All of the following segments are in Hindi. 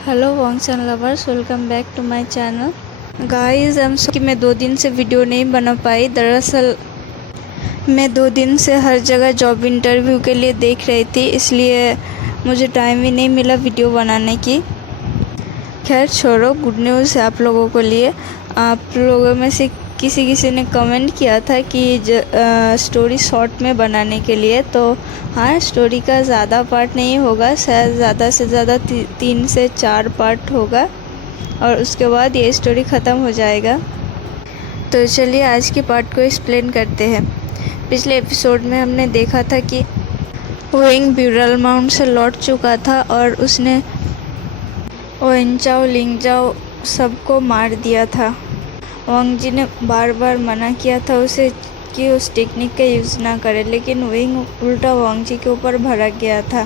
हेलो वॉन्गसन lovers, welcome back to my channel guys. कि मैं 2 दिन से वीडियो नहीं बना पाई। दरअसल मैं 2 दिन से हर जगह जॉब इंटरव्यू के लिए देख रही थी, इसलिए मुझे टाइम ही नहीं मिला वीडियो बनाने की। खैर छोड़ो, गुड न्यूज़ है आप लोगों को लिए। आप लोगों में से किसी ने कमेंट किया था कि स्टोरी शॉर्ट में बनाने के लिए, तो हाँ, स्टोरी का ज़्यादा पार्ट नहीं होगा, शायद ज़्यादा से ज़्यादा 3 से 4 पार्ट होगा और उसके बाद ये स्टोरी ख़त्म हो जाएगा। तो चलिए आज के पार्ट को एक्सप्लेन करते हैं। पिछले एपिसोड में हमने देखा था कि वेइंग ब्यूरल माउंट से लौट चुका था और उसने वेनचाओ लिंगजाओ सबको मार दिया था। वांग जी ने बार बार मना किया था उसे कि उस टेक्निक का यूज़ ना करे, लेकिन वेइंग उल्टा वांग जी के ऊपर भड़क गया था।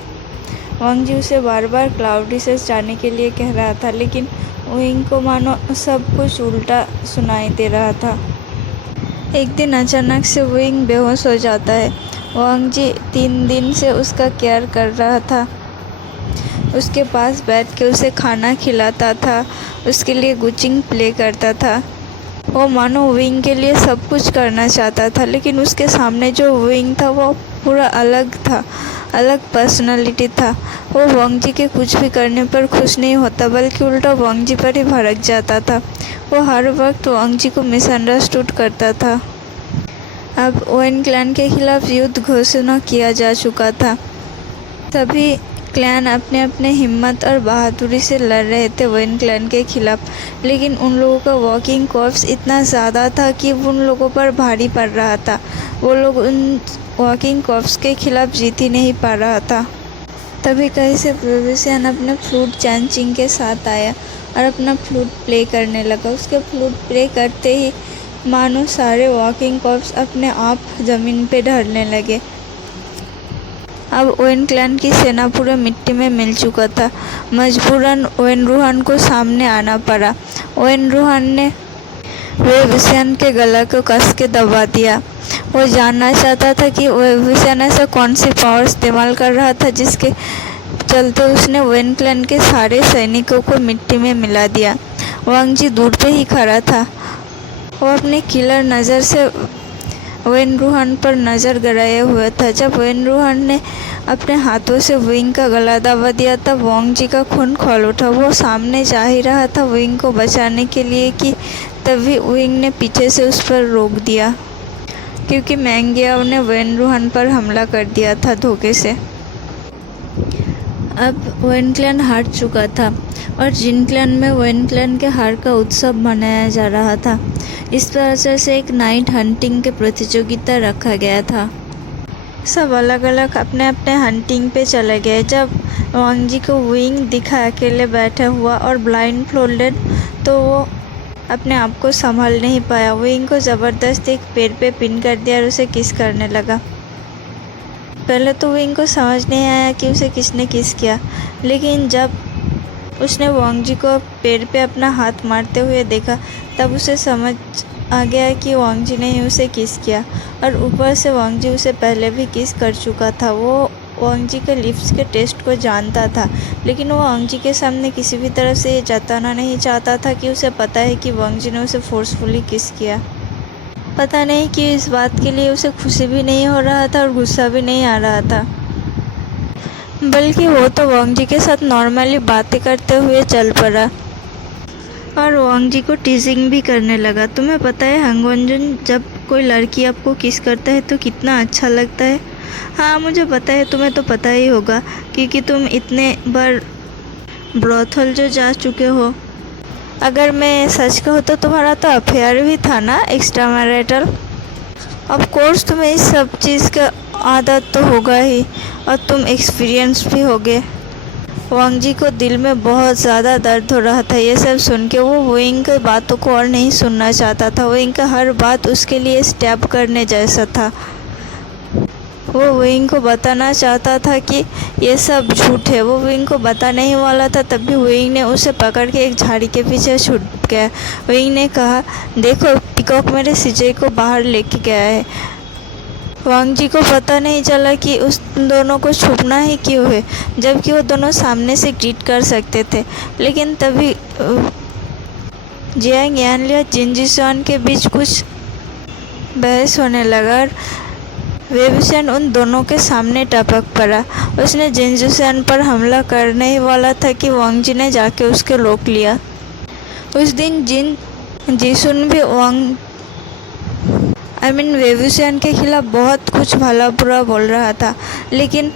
वांग जी उसे बार बार क्लाउडी से जाने के लिए कह रहा था, लेकिन वेइंग को मानो सब कुछ उल्टा सुनाई दे रहा था। एक दिन अचानक से वेइंग बेहोश हो जाता है। वांग जी 3 दिन से उसका केयर कर रहा था, उसके पास बैठ के उसे खाना खिलाता था, उसके लिए गुचिंग प्ले करता था। वो मानो विंग के लिए सब कुछ करना चाहता था, लेकिन उसके सामने जो विंग था वो पूरा अलग था, अलग पर्सनालिटी था। वो वांग जी के कुछ भी करने पर खुश नहीं होता, बल्कि उल्टा वांग जी पर ही भड़क जाता था। वो हर वक्त वांग जी को मिसअंडरस्टूड करता था। अब वेन क्लैन के खिलाफ युद्ध घोषणा किया जा चुका था। सभी क्लैन अपने अपने हिम्मत और बहादुरी से लड़ रहे थे वेन क्लैन के खिलाफ, लेकिन उन लोगों का वर्किंग कॉर्प्स इतना ज़्यादा था कि उन लोगों पर भारी पड़ रहा था। वो लोग उन वर्किंग कॉर्प्स के खिलाफ जीत ही नहीं पा रहा था। तभी कहीं से प्रोविशियन अपने फ्लूट चैनचिंग के साथ आया और अपना फ्लूट प्ले करने लगा। उसके फ्लूट प्ले करते ही मानो सारे वर्किंग कॉर्प्स अपने आप ज़मीन पे ढलने लगे। अब वेन क्लैन की सेना पूरे मिट्टी में मिल चुका था। मजबूरन वेन रूहान को सामने आना पड़ा। वेन रूहान ने वेविशियन के गला को कस के दबा दिया। वो जानना चाहता था कि वेविशियन ऐसा कौन सी पावर इस्तेमाल कर रहा था जिसके चलते उसने वेन क्लैन के सारे सैनिकों को मिट्टी में मिला दिया। वांग जी दूर पे ही खड़ा था। वो अपने किलर नज़र से वेन रूहान पर नज़र गड़ाए हुए था। जब वेन रूहान ने अपने हाथों से विंग का गला दबा दिया तब वांग जी का खून खौल उठा। वो सामने जा ही रहा था विंग को बचाने के लिए कि तभी विंग ने पीछे से उस पर रोक दिया, क्योंकि मैंगियाओ ने वेन रूहान पर हमला कर दिया था धोखे से। अब वेन क्लैन हार चुका था और जिन क्लैन में वेन क्लैन के हार का उत्सव मनाया जा रहा था। इस वजह से एक नाइट हंटिंग के प्रतियोगिता रखा गया था। सब अलग अलग अपने अपने हंटिंग पे चले गए। जब वांग जी को विंग दिखा अकेले बैठा हुआ और ब्लाइंड फोल्डेड, तो वो अपने आप को संभाल नहीं पाया। विंग को ज़बरदस्त एक पेड़ पे पिन कर दिया और उसे किस करने लगा। पहले तो विंग को समझ नहीं आया कि उसे किसने किस किया, लेकिन जब उसने वांग जी को पेड़ पे अपना हाथ मारते हुए देखा तब उसे समझ आ गया कि वांग जी ने ही उसे किस किया। और ऊपर से वांग जी उसे पहले भी किस कर चुका था। वो वांग जी के लिप्स के टेस्ट को जानता था, लेकिन वो वांग जी के सामने किसी भी तरह से ये जताना नहीं चाहता था कि उसे पता है कि वांग जी ने उसे फोर्सफुली किस किया। पता नहीं कि इस बात के लिए उसे खुशी भी नहीं हो रहा था और गुस्सा भी नहीं आ रहा था, बल्कि वो तो वांग जी के साथ नॉर्मली बातें करते हुए चल पड़ा और वांग जी को टीजिंग भी करने लगा। तुम्हें पता है हंगवंजन, जब कोई लड़की आपको किस करता है तो कितना अच्छा लगता है। हाँ मुझे पता है, तुम्हें तो पता ही होगा क्योंकि तुम इतने बार ब्रोथल जो जा चुके हो। अगर मैं सच कहूँ तो तुम्हारा तो अफेयर भी था ना, एक्स्ट्रा मैरिटल। ऑफ कोर्स तुम्हें इस सब चीज़ का आदत तो होगा ही और तुम एक्सपीरियंस भी होगे। वांग जी को दिल में बहुत ज़्यादा दर्द हो रहा था ये सब सुन के। वो विंग की बातों को और नहीं सुनना चाहता था। विंग का हर बात उसके लिए स्टैब करने जैसा था। वो विंग को बताना चाहता था कि ये सब झूठ है। वो विंग को बता नहीं वाला था, तभी विंग ने उसे पकड़ के एक झाड़ी के पीछे छुप गया। विंग ने कहा, देखो पिकॉक मेरे सिजय को बाहर लेके गया है। वांग जी को पता नहीं चला कि उस दोनों को छुपना ही क्यों है, जबकि वो दोनों सामने से ग्रीट कर सकते थे। लेकिन तभी जियांग यानली और जिन जिसान के बीच कुछ बहस होने लगा और वेबुशन उन दोनों के सामने टपक पड़ा। उसने जिन जिसान पर हमला करने ही वाला था कि वांग जी ने जाके उसको रोक लिया। उस दिन जिन जिसुन भी वेबुशन के खिलाफ बहुत कुछ भला बुरा बोल रहा था, लेकिन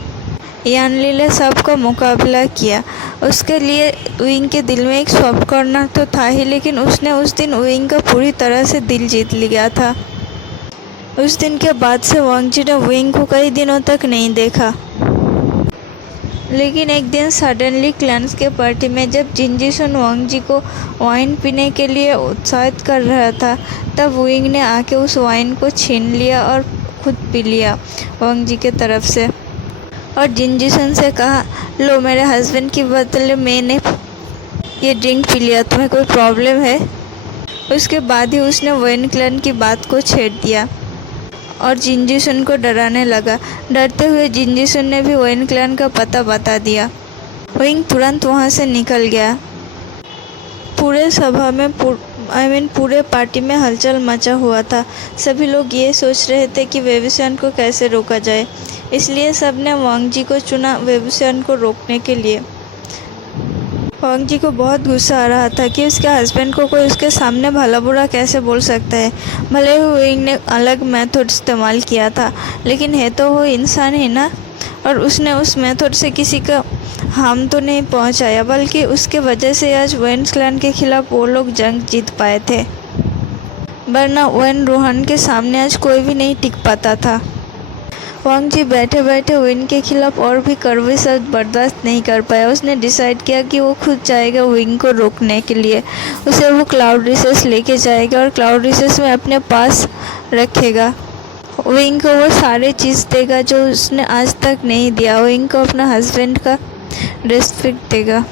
यानली ने सबका मुकाबला किया। उसके लिए विंग के दिल में एक सॉफ्ट कॉर्नर तो था ही, लेकिन उसने उस दिन विंग का पूरी तरह से दिल जीत लिया था। उस दिन के बाद से वांग जी ने विंग को कई दिनों तक नहीं देखा। लेकिन एक दिन सडनली क्लैंस के पार्टी में जब जिन जिसन वांग जी को वाइन पीने के लिए उत्साहित कर रहा था, तब विंग ने आके उस वाइन को छीन लिया और खुद पी लिया वांग जी के तरफ से। और जिन जिसन से कहा, लो मेरे हस्बैंड की बदले मैंने ये ड्रिंक पी लिया, तुम्हें कोई प्रॉब्लम है? उसके बाद ही उसने वाइन क्लैन की बात को छेड़ दिया और जिन जिसन को डराने लगा। डरते हुए जिन जिसन ने भी वाइन क्लैन का पता बता दिया। विंग तुरंत वहाँ से निकल गया। पूरे सभा में पूरे पार्टी में हलचल मचा हुआ था। सभी लोग ये सोच रहे थे कि वेबुशन को कैसे रोका जाए, इसलिए सब ने वांग जी को चुना वेबुशन को रोकने के लिए। वांग जी को बहुत गुस्सा आ रहा था कि उसके हस्बैंड को कोई उसके सामने भला बुरा कैसे बोल सकता है। भले ही विंग ने अलग मेथड इस्तेमाल किया था, लेकिन है तो वो इंसान ही ना, और उसने उस मेथड से किसी का हार्म तो नहीं पहुंचाया, बल्कि उसके वजह से आज वेन क्लैन के खिलाफ वो लोग जंग जीत पाए थे। वरना वेन रोहन के सामने आज कोई भी नहीं टिक पाता था। वांग जी बैठे बैठे विंग के खिलाफ और भी कड़वे शब्द बर्दाश्त नहीं कर पाया। उसने डिसाइड किया कि वो खुद जाएगा विंग को रोकने के लिए। उसे वो क्लाउड रिसेस लेके जाएगा और क्लाउड रिसेस में अपने पास रखेगा। विंग को वो सारे चीज़ देगा जो उसने आज तक नहीं दिया। विंग को अपना हस्बैंड का रिस्पेक्ट देगा।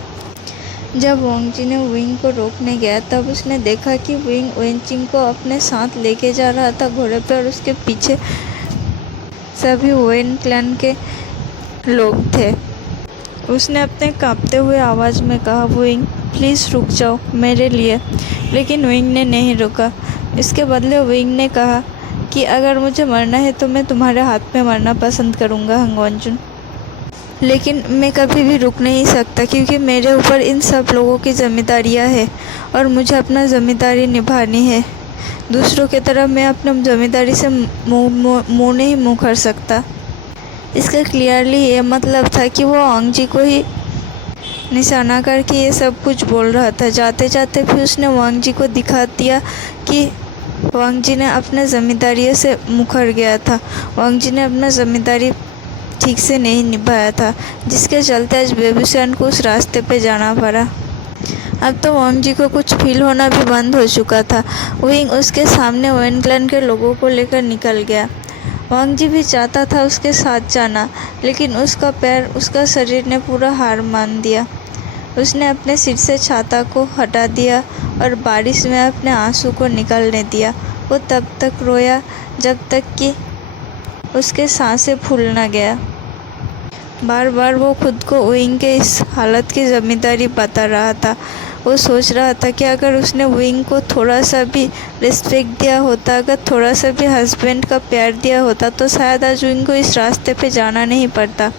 जब वांग जी ने विंग को रोकने गया, तब उसने देखा कि विंग वेनचिंग को अपने साथ लेके जा रहा था घोड़े पे, और उसके पीछे सभी वेन क्लैन के लोग थे। उसने अपने कांपते हुए आवाज़ में कहा, विंग प्लीज़ रुक जाओ मेरे लिए। लेकिन विंग ने नहीं रुका। इसके बदले विंग ने कहा कि अगर मुझे मरना है तो मैं तुम्हारे हाथ में मरना पसंद करूँगा हंगवनजुन, लेकिन मैं कभी भी रुक नहीं सकता क्योंकि मेरे ऊपर इन सब लोगों की जिम्मेदारियाँ हैं और मुझे अपना जिम्मेदारी निभानी है। दूसरों की तरफ मैं अपनी जिम्मेदारी से मुँह नहीं मुँह कर सकता। इसका क्लियरली ये मतलब था कि वो वांग जी को ही निशाना करके ये सब कुछ बोल रहा था। जाते जाते फिर उसने वांग जी को दिखा दिया कि वांग जी ने अपने जिम्मेदारियों से मुकर गया था। वांग जी ने अपना जिम्मेदारी ठीक से नहीं निभाया था, जिसके चलते आज वेबुशन को उस रास्ते पे जाना पड़ा। अब तो वांग जी को कुछ फील होना भी बंद हो चुका था। विंग उसके सामने वेन क्लैन के लोगों को लेकर निकल गया। वांग जी भी चाहता था उसके साथ जाना, लेकिन उसका पैर, उसका शरीर ने पूरा हार मान दिया। उसने अपने सिर से छाता को हटा दिया और बारिश में अपने आंसू को निकलने दिया। वो तब तक रोया जब तक कि उसके सांसें फूल न गया। बार बार वो खुद को विंग के इस हालत की जिम्मेदारी बता रहा था। वो सोच रहा था कि अगर उसने विंग को थोड़ा सा भी रिस्पेक्ट दिया होता, अगर थोड़ा सा भी हस्बैंड का प्यार दिया होता, तो शायद आज विंग को इस रास्ते पे जाना नहीं पड़ता।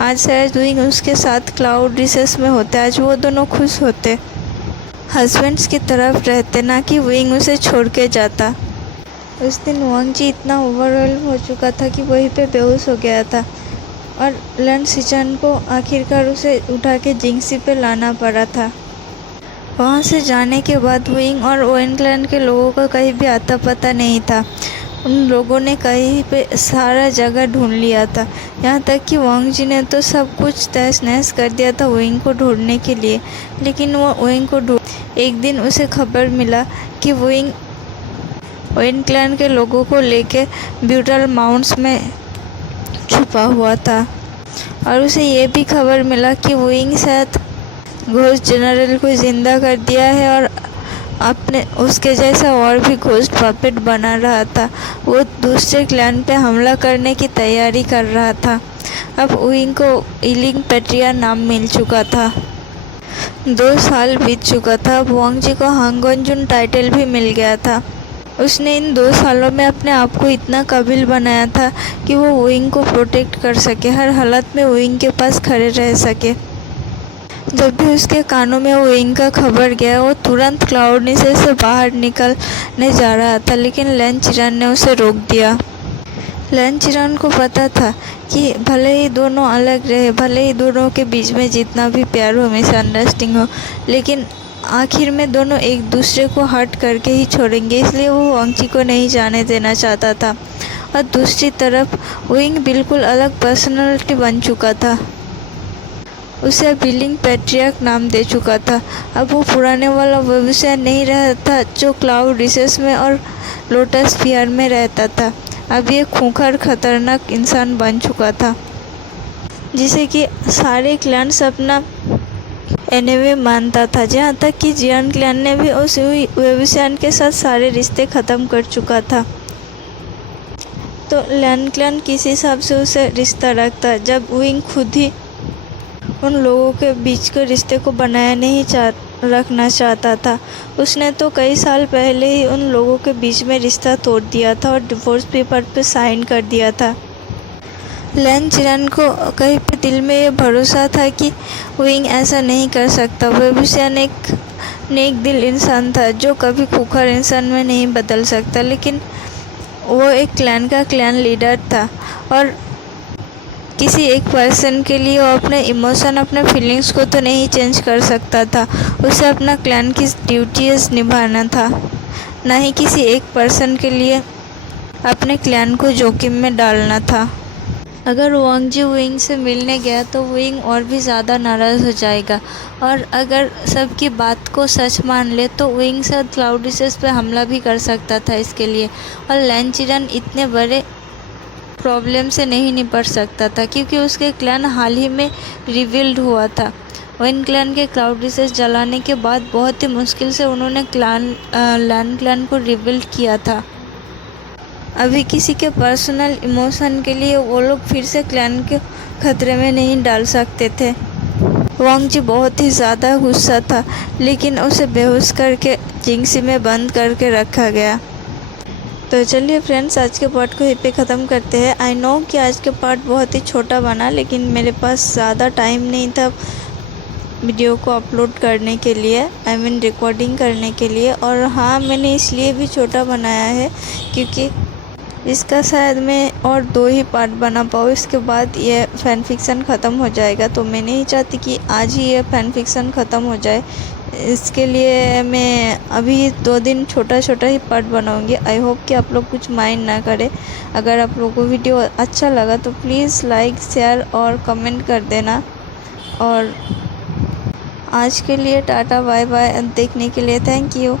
आज शायद विंग उसके साथ क्लाउड रिसेस में होते। आज वो दोनों खुश होते, हस्बैंड्स की तरफ रहते, ना कि विंग उसे छोड़ के जाता। उस दिन वांग जी इतना ओवरवेल्म हो चुका था कि वहीं पे बेहोश हो गया था और लन सिचन को आखिरकार उसे उठा के जिंगसी पे लाना पड़ा था। वहाँ से जाने के बाद विंग और वेन क्लैन के लोगों का कहीं भी आता पता नहीं था। उन लोगों ने कहीं पे सारा जगह ढूंढ लिया था, यहाँ तक कि वांग जी ने तो सब कुछ तहस नहस कर दिया था विंग को ढूंढने के लिए। लेकिन वो विंग को ढूंढ, एक दिन उसे खबर मिला कि विंग वेन क्लैन के लोगों को लेके ब्यूटल माउंट्स में छुपा हुआ था, और उसे ये भी खबर मिला कि विंग शायद घोस्ट जनरल को ज़िंदा कर दिया है और अपने उसके जैसा और भी घोस्ट पपेट बना रहा था। वो दूसरे क्लैन पे हमला करने की तैयारी कर रहा था। अब विंग को इलिंग पेट्रिया नाम मिल चुका था। 2 साल बीत चुका था। अब वांग जी को हांगोंजुन टाइटल भी मिल गया था। उसने इन 2 सालों में अपने आप को इतना काबिल बनाया था कि वो विंग को प्रोटेक्ट कर सके, हर हालत में विंग के पास खड़े रह सके। जब भी उसके कानों में विंग का खबर गया, वो तुरंत क्लाउडनेस से बाहर निकलने जा रहा था, लेकिन लैन चिरान ने उसे रोक दिया। लैन चिरान को पता था कि भले ही दोनों अलग रहे, भले ही दोनों के बीच में जितना भी प्यार हो, मिसअंडरस्टैंडिंग हो, लेकिन आखिर में दोनों एक दूसरे को हर्ट करके ही छोड़ेंगे। इसलिए वो वांग जी को नहीं जाने देना चाहता था। और दूसरी तरफ विंग बिल्कुल अलग पर्सनालिटी बन चुका था। उसे अब इलिंग पेट्रियार्क नाम दे चुका था। अब वो पुराने वाला व्यवसाय नहीं रहा था जो क्लाउड रिसेस में और लोटस फियर में रहता था। अब ये खूंखार खतरनाक इंसान बन चुका था, जिसे कि सारे क्लैन्स अपना एनिमी मानता था। जहाँ तक कि जियान क्लैन ने भी उस वेविसियन के साथ सारे रिश्ते ख़त्म कर चुका था। तो लैन क्लैन किस हिसाब से उसे रिश्ता रखता, जब विंग खुद ही उन लोगों के बीच के रिश्ते को बनाया नहीं रखना चाहता था। उसने तो कई साल पहले ही उन लोगों के बीच में रिश्ता तोड़ दिया था और डिवोर्स पेपर पे साइन कर दिया था। लैन चिरान को कहीं पे दिल में ये भरोसा था कि विंग ऐसा नहीं कर सकता। वेविसियन एक नेक दिल इंसान था जो कभी खूंखार इंसान में नहीं बदल सकता, लेकिन वो एक क्लैन का क्लैन लीडर था और किसी एक पर्सन के लिए वो अपने इमोशन, अपने फीलिंग्स को तो नहीं चेंज कर सकता था। उसे अपना क्लैन की ड्यूटीज निभाना था, ना ही किसी एक पर्सन के लिए अपने क्लैन को जोखिम में डालना था। अगर वांग जी विंग से मिलने गया तो विंग और भी ज़्यादा नाराज़ हो जाएगा, और अगर सबकी बात को सच मान ले तो विंग से क्लाउड रिसेस पे हमला भी कर सकता था इसके लिए। और लैन चिरान इतने बड़े प्रॉब्लम से नहीं निपट सकता था, क्योंकि उसके क्लैन हाल ही में रिवील्ड हुआ था। विंग क्लैन के क्लाउड रिसेस जलाने के बाद बहुत ही मुश्किल से उन्होंने लैन क्लैन को रिवील्ड किया था। अभी किसी के पर्सनल इमोशन के लिए वो लोग फिर से क्लैन के खतरे में नहीं डाल सकते थे। वांग जी बहुत ही ज़्यादा गुस्सा था, लेकिन उसे बेहोश करके जिंगसी में बंद करके रखा गया। तो चलिए फ्रेंड्स, आज के पार्ट को यहीं पे ख़त्म करते हैं। आई नो कि आज के पार्ट बहुत ही छोटा बना, लेकिन मेरे पास ज़्यादा टाइम नहीं था वीडियो को अपलोड करने के लिए, आई मीन रिकॉर्डिंग करने के लिए। और हाँ, मैंने इसलिए भी छोटा बनाया है क्योंकि इसका शायद मैं और 2 ही पार्ट बना पाऊँ, इसके बाद ये फ़ैन फिक्सन ख़त्म हो जाएगा। तो मैं नहीं चाहती कि आज ही ये फ़ैन फिक्सन ख़त्म हो जाए। इसके लिए मैं अभी 2 दिन छोटा छोटा ही पार्ट बनाऊंगी। आई होप कि आप लोग कुछ माइंड ना करें। अगर आप लोगों को वीडियो अच्छा लगा तो प्लीज़ लाइक, शेयर और कमेंट कर देना। और आज के लिए टाटा बाय बाय। देखने के लिए थैंक यू।